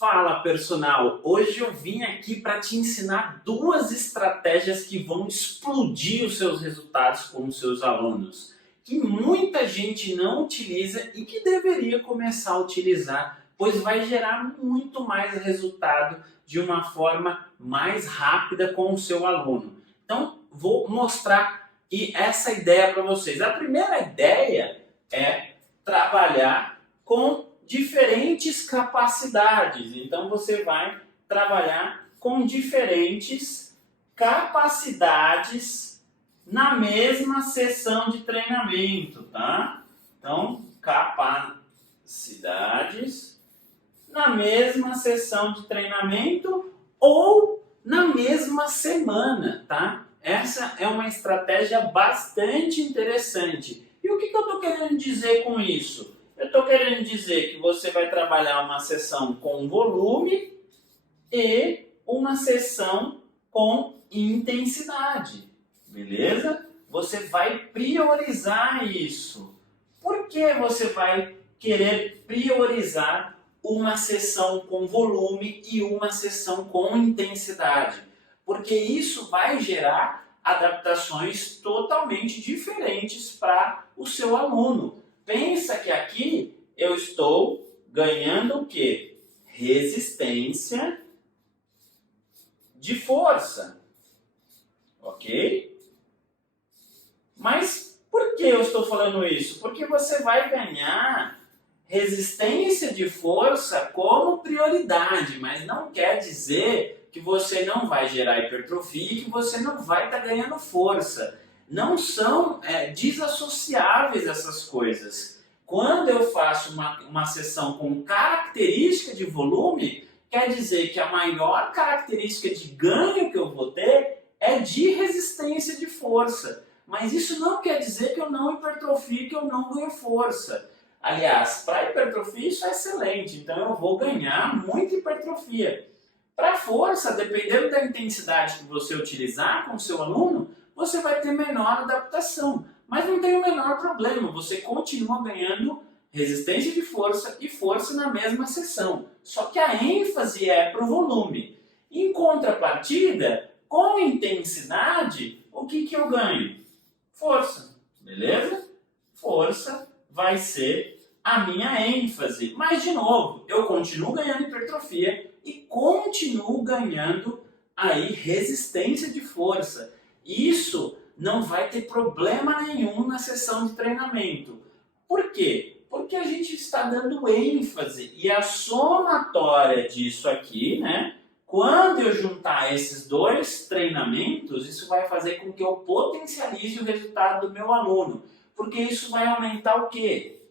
Fala, personal! Hoje eu vim aqui para te ensinar duas estratégias que vão explodir os seus resultados com os seus alunos, que muita gente não utiliza e que deveria começar a utilizar, pois vai gerar muito mais resultado de uma forma mais rápida com o seu aluno. Então, vou mostrar essa ideia para vocês. A primeira ideia é trabalhar com diferentes capacidades. Então você vai trabalhar com diferentes capacidades na mesma sessão de treinamento, tá? Então, capacidades na mesma sessão de treinamento ou na mesma semana, tá? Essa é uma estratégia bastante interessante. E o que eu estou querendo dizer com isso? Eu estou querendo dizer que você vai trabalhar uma sessão com volume e uma sessão com intensidade, beleza? Você vai priorizar isso. Por que você vai querer priorizar uma sessão com volume e uma sessão com intensidade? Porque isso vai gerar adaptações totalmente diferentes para o seu aluno. Pensa que aqui eu estou ganhando o quê? Resistência de força, ok? Mas por que eu estou falando isso? Porque você vai ganhar resistência de força como prioridade, mas não quer dizer que você não vai gerar hipertrofia e que você não vai estar ganhando força. Não são desassociáveis essas coisas. Quando eu faço uma sessão com característica de volume, quer dizer que a maior característica de ganho que eu vou ter é de resistência de força. Mas isso não quer dizer que eu não hipertrofio, que eu não ganho força. Aliás, para hipertrofia isso é excelente, então eu vou ganhar muita hipertrofia. Para força, dependendo da intensidade que você utilizar com o seu aluno, você vai ter menor adaptação, mas não tem o menor problema, você continua ganhando resistência de força e força na mesma sessão, só que a ênfase é para o volume. Em contrapartida, com intensidade, o que eu ganho? Força, beleza? Força vai ser a minha ênfase, mas de novo, eu continuo ganhando hipertrofia e continuo ganhando aí resistência de força. Isso não vai ter problema nenhum na sessão de treinamento. Por quê? Porque a gente está dando ênfase e a somatória disso aqui, né? Quando eu juntar esses dois treinamentos, isso vai fazer com que eu potencialize o resultado do meu aluno. Porque isso vai aumentar o quê?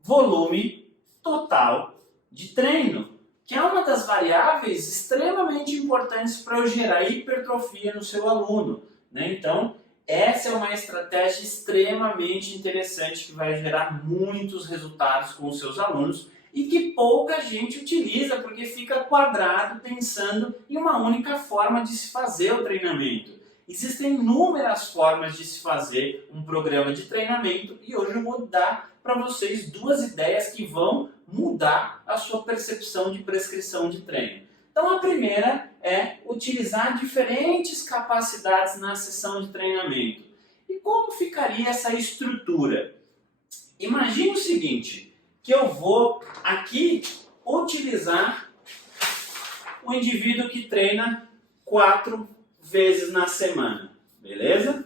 Volume total de treino, que é uma das variáveis extremamente importantes para eu gerar hipertrofia no seu aluno, né? Então, essa é uma estratégia extremamente interessante que vai gerar muitos resultados com os seus alunos e que pouca gente utiliza porque fica quadrado pensando em uma única forma de se fazer o treinamento. Existem inúmeras formas de se fazer um programa de treinamento e hoje eu vou dar para vocês duas ideias que vão mudar a sua percepção de prescrição de treino. Então a primeira é utilizar diferentes capacidades na sessão de treinamento. E como ficaria essa estrutura? Imagine o seguinte, que eu vou aqui utilizar o indivíduo que treina 4 vezes na semana, beleza?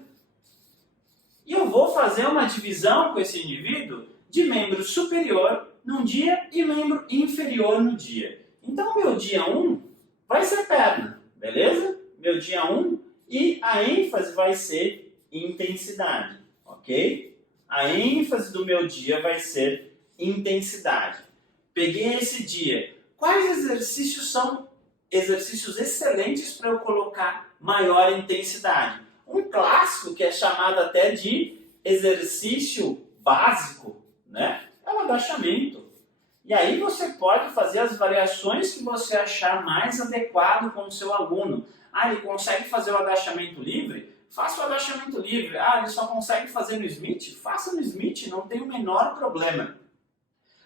E eu vou fazer uma divisão com esse indivíduo de membro superior num dia e membro inferior no dia. Então, meu dia 1 vai ser perna, beleza? Meu dia 1 e a ênfase vai ser intensidade, ok? A ênfase do meu dia vai ser intensidade. Peguei esse dia. Quais exercícios são exercícios excelentes para eu colocar maior intensidade? Um clássico que é chamado até de exercício básico, né? É o agachamento. E aí você pode fazer as variações que você achar mais adequado com o seu aluno. Ah, ele consegue fazer o agachamento livre? Faça o agachamento livre. Ah, ele só consegue fazer no Smith? Faça no Smith, não tem o menor problema.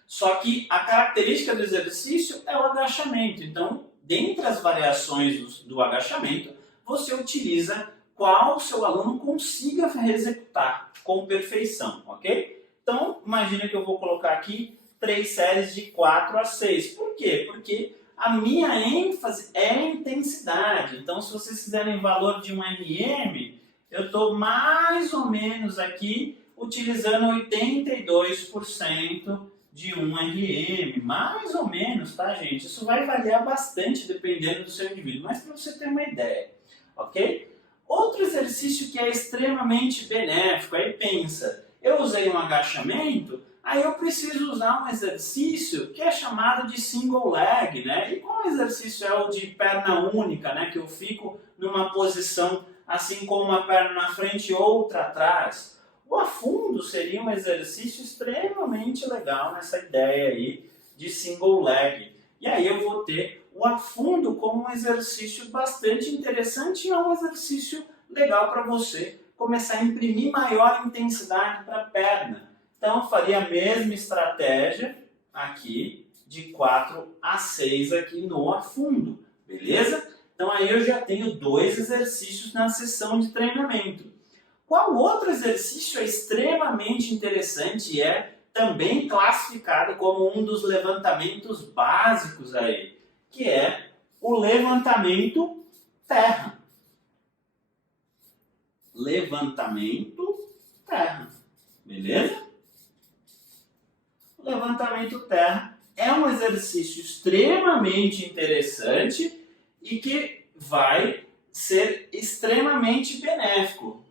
Só que a característica do exercício é o agachamento. Então, dentre as variações do agachamento, você utiliza qual o seu aluno consiga executar com perfeição, ok? Então, imagina que eu vou colocar aqui 3 séries de 4 a 6. Por quê? Porque a minha ênfase é a intensidade. Então, se vocês fizerem valor de um RM, eu estou mais ou menos aqui utilizando 82% de um RM. Mais ou menos, tá, gente? Isso vai variar bastante dependendo do seu indivíduo, mas para você ter uma ideia, ok? Outro exercício que é extremamente benéfico, aí pensa, eu usei um agachamento, aí eu preciso usar um exercício que é chamado de single leg, né? E qual exercício é o de perna única, né? Que eu fico numa posição assim com uma perna na frente e outra atrás. O afundo seria um exercício extremamente legal nessa ideia aí de single leg. E aí eu vou ter o afundo como um exercício bastante interessante e é um exercício legal para você começar a imprimir maior intensidade para a perna. Então, eu faria a mesma estratégia aqui, de 4 a 6 aqui no afundo, beleza? Então, aí eu já tenho 2 exercícios na sessão de treinamento. Qual outro exercício é extremamente interessante e é também classificado como um dos levantamentos básicos aí, que é o levantamento terra. Levantamento terra, beleza? O levantamento terra é um exercício extremamente interessante e que vai ser extremamente benéfico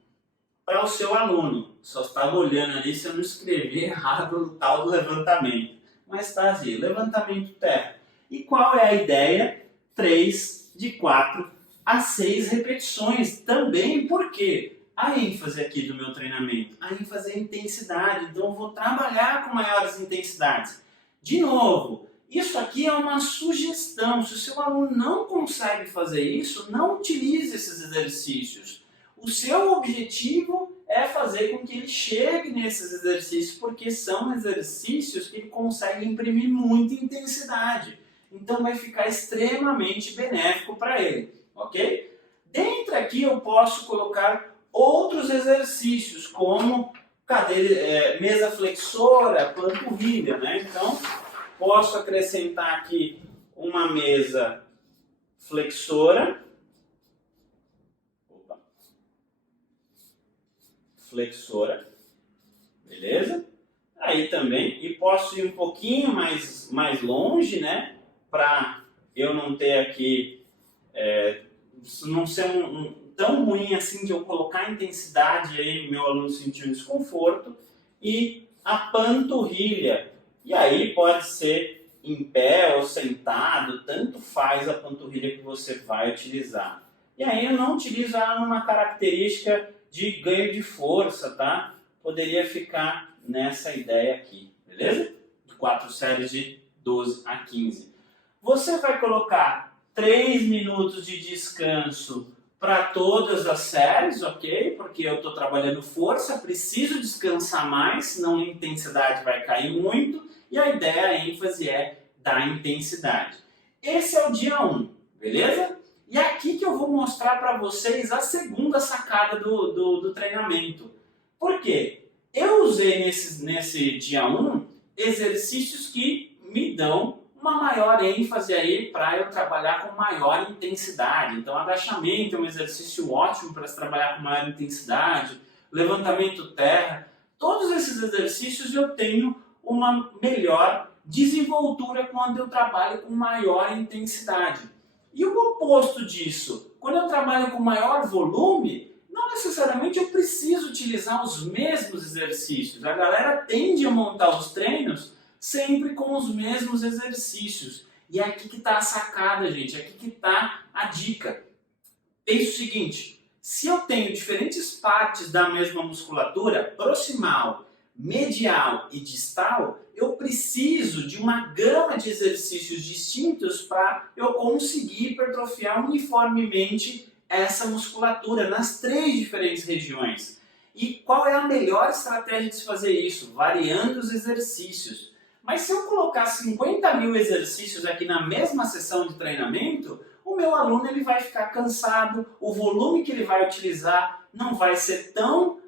para o seu aluno. Só estava olhando ali se eu não escrevi errado o tal do levantamento. Mas está assim, levantamento terra. E qual é a ideia? 3 de 4 a 6 repetições. Também porque a ênfase aqui do meu treinamento, a ênfase é a intensidade. Então eu vou trabalhar com maiores intensidades. De novo, isso aqui é uma sugestão. Se o seu aluno não consegue fazer isso, não utilize esses exercícios. O seu objetivo é fazer com que ele chegue nesses exercícios, porque são exercícios que ele consegue imprimir muita intensidade. Então vai ficar extremamente benéfico para ele, ok? Dentro aqui eu posso colocar outros exercícios, como mesa flexora, panturrilha, né? Então, posso acrescentar aqui uma mesa flexora, beleza? Aí também, e posso ir um pouquinho mais longe, né? Para eu não ter aqui, não ser tão ruim assim de eu colocar intensidade aí, meu aluno sentir um desconforto. E a panturrilha, e aí pode ser em pé ou sentado, tanto faz a panturrilha que você vai utilizar. E aí eu não utilizo ela numa característica de ganho de força, tá? Poderia ficar nessa ideia aqui, beleza? De 4 séries de 12 a 15. Você vai colocar 3 minutos de descanso para todas as séries, ok? Porque eu estou trabalhando força, preciso descansar mais, senão a intensidade vai cair muito. E a ideia, a ênfase é da intensidade. Esse é o dia 1, beleza? E aqui que eu vou mostrar para vocês a segunda sacada do treinamento. Por quê? Eu usei nesse dia 1 exercícios que me dão uma maior ênfase aí para eu trabalhar com maior intensidade. Então, agachamento é um exercício ótimo para se trabalhar com maior intensidade, levantamento terra. Todos esses exercícios eu tenho uma melhor desenvoltura quando eu trabalho com maior intensidade. E o oposto disso, quando eu trabalho com maior volume, não necessariamente eu preciso utilizar os mesmos exercícios. A galera tende a montar os treinos sempre com os mesmos exercícios. E é aqui que está a sacada, gente, é aqui que está a dica. Pense o seguinte, se eu tenho diferentes partes da mesma musculatura, proximal, medial e distal, eu preciso de uma gama de exercícios distintos para eu conseguir hipertrofiar uniformemente essa musculatura nas 3 diferentes regiões. E qual é a melhor estratégia de se fazer isso? Variando os exercícios. Mas se eu colocar 50 mil exercícios aqui na mesma sessão de treinamento, o meu aluno ele vai ficar cansado, o volume que ele vai utilizar não vai ser tão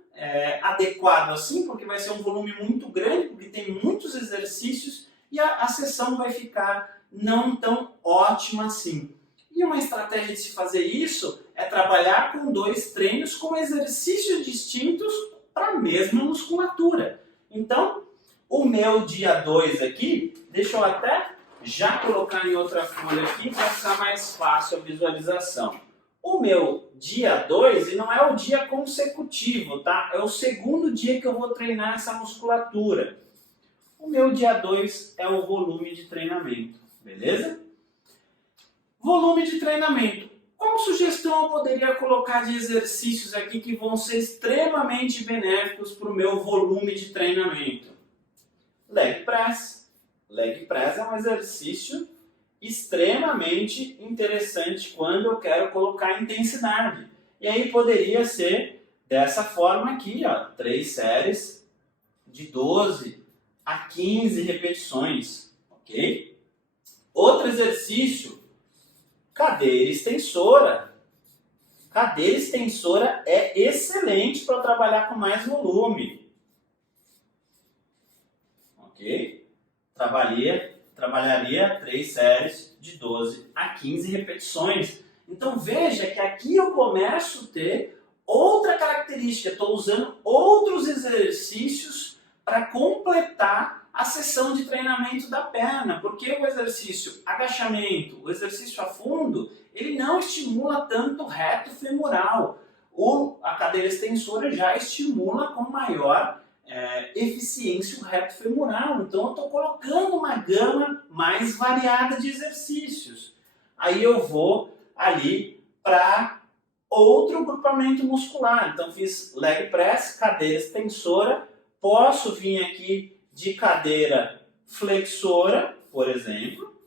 adequado assim, porque vai ser um volume muito grande, porque tem muitos exercícios e a sessão vai ficar não tão ótima assim. E uma estratégia de se fazer isso é trabalhar com 2 treinos com exercícios distintos para a mesma musculatura. Então, o meu dia 2 aqui, deixa eu até já colocar em outra folha aqui para ficar mais fácil a visualização. O meu dia 2, e não é o dia consecutivo, tá? É o segundo dia que eu vou treinar essa musculatura. O meu dia 2 é o volume de treinamento, beleza? Volume de treinamento. Qual sugestão eu poderia colocar de exercícios aqui que vão ser extremamente benéficos para o meu volume de treinamento? Leg press. Leg press é um exercício extremamente interessante quando eu quero colocar intensidade. E aí poderia ser dessa forma aqui, ó, 3 séries de 12 a 15 repetições, ok? Outro exercício, cadeira extensora. Cadeira extensora é excelente para trabalhar com mais volume. Ok? Trabalharia 3 séries de 12 a 15 repetições. Então veja que aqui eu começo a ter outra característica. Estou usando outros exercícios para completar a sessão de treinamento da perna, porque o exercício agachamento, o exercício a fundo, ele não estimula tanto o reto femoral. A cadeira extensora já estimula com maior eficiência o reto femoral. Então eu estou colocando uma gama mais variada de exercícios. Aí eu vou ali para outro grupamento muscular. Então fiz leg press, cadeira extensora, posso vir aqui de cadeira flexora, por exemplo.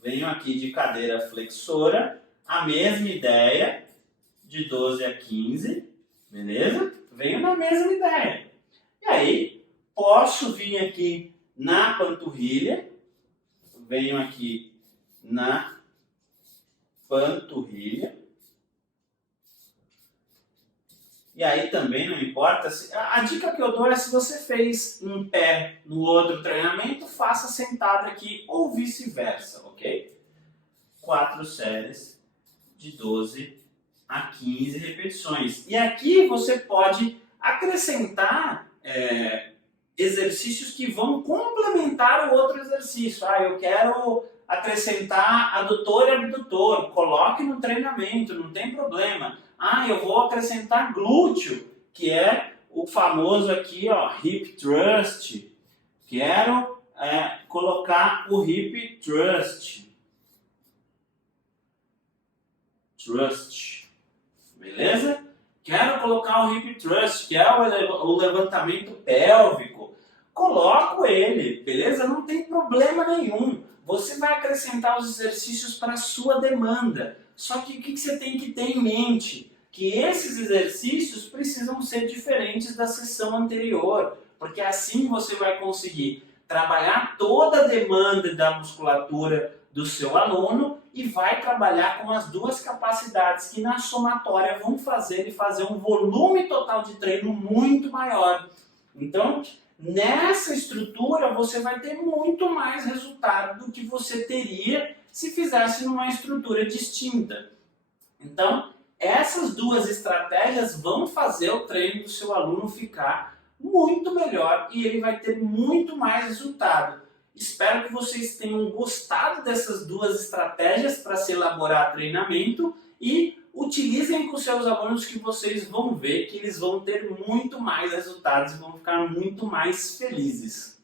Venho aqui de cadeira flexora, a mesma ideia, de 12 a 15, beleza? Venho na mesma ideia. E aí, posso vir aqui na panturrilha, venho aqui na panturrilha. E aí também não importa, a dica que eu dou é se você fez em pé no outro treinamento, faça sentado aqui ou vice-versa, ok? 4 séries de 12 a 15 repetições. E aqui você pode acrescentar exercícios que vão complementar o outro exercício. Eu quero acrescentar adutor e abdutor, coloque no treinamento, não tem problema. Eu vou acrescentar glúteo, que é o famoso aqui, ó, hip thrust. Quero colocar o hip thrust. Beleza? Quero colocar o hip thrust, que é o levantamento pélvico. Coloco ele, beleza? Não tem problema nenhum. Você vai acrescentar os exercícios para a sua demanda. Só que o que você tem que ter em mente? Que esses exercícios precisam ser diferentes da sessão anterior, porque assim você vai conseguir trabalhar toda a demanda da musculatura do seu aluno e vai trabalhar com as duas capacidades que na somatória vão fazer ele fazer um volume total de treino muito maior. Então, nessa estrutura você vai ter muito mais resultado do que você teria se fizesse numa estrutura distinta. Então, essas duas estratégias vão fazer o treino do seu aluno ficar muito melhor e ele vai ter muito mais resultado. Espero que vocês tenham gostado dessas duas estratégias para se elaborar treinamento e utilizem com seus alunos, que vocês vão ver que eles vão ter muito mais resultados e vão ficar muito mais felizes.